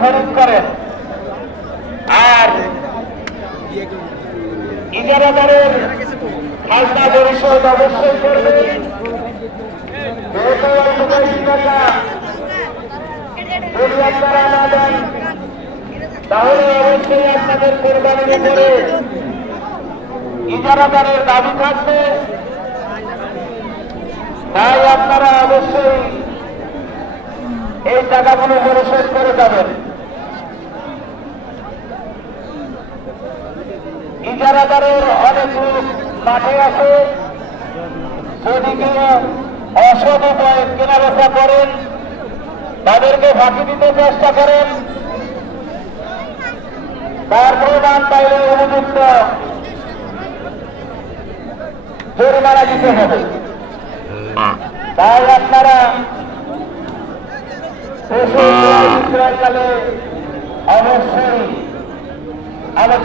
খরিদ করেন। আর ইজারাদারের খাজনা পরিশোধ অবশ্যই করবেন। যদি আপনারা না দেন তাহলে অবশ্যই আপনাদের কোরবানির উপরে ইজারাদারের দাবি থাকবে। তাই আপনারা অবশ্যই এই টাকাগুলো যাবেন ইজারাদারের অনেক লোক মাঠে আছে। যদি কেউ অসৎ উপায়ে কেনা বেচা করেন। তাদেরকে ফাঁকি দিতে চেষ্টা করেন। তার প্রমাণ পাইলে উপযুক্ত জরিমানা দিতে হবে। তাই আপনারা অবশ্যই আলোচনা